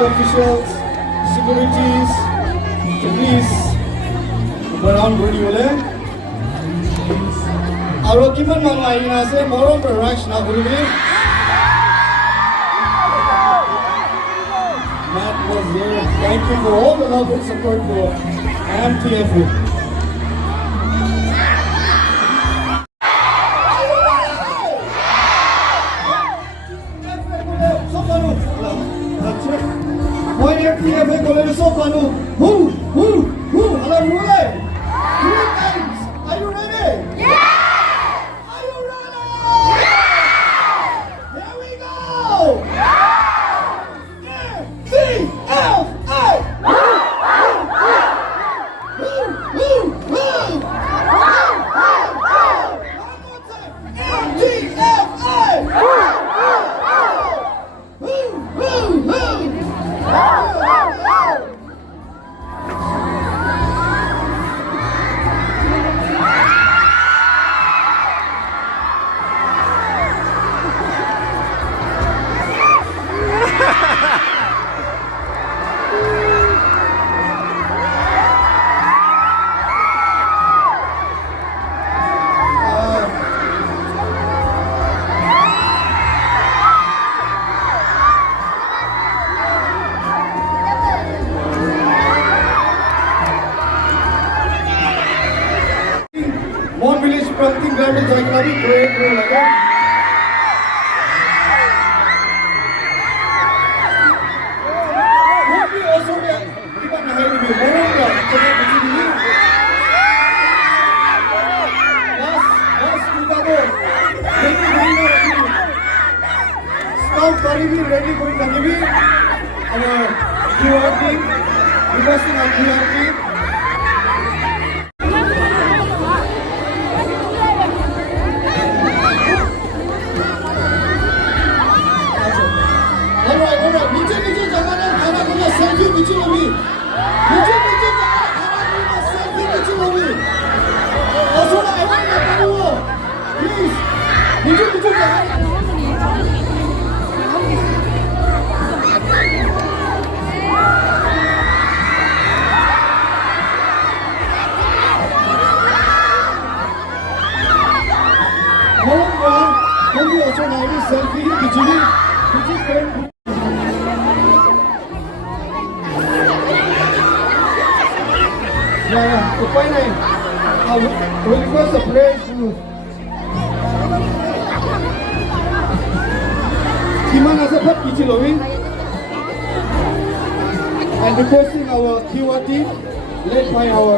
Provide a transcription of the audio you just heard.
officials, securities, please around ready bole. Aro kiman man line ase morom rush na koribe. Matt was there. Thank you for all the love and support for MTFU. MTFU college so panu. Who? Hello, Rule. 3 times. Are you ready? Yeah! Are you ready? Yeah! Here we go! MTFA! Mon village pranting ground में जाएगा भी great role है। वो भी also में कितना नहीं है भी मोरंग का कितना बची भी बस कितना वो ready नहीं ना ready scout करी भी ready कोई नहीं भी और QR team requesting our QR team नीचे जमाना खाना खाना सेल्फी नीचे होगी नीचे जमाना खाना खाना सेल्फी नीचे होगी और थोड़ा ऐसा ना करो प्लीज नीचे जमाना हम भी ऐसा नहीं सेल्फी नीचे friend Yeah, the point is, we'll request the players to Kiman as a pop Kichilovi and requesting our QR team led by our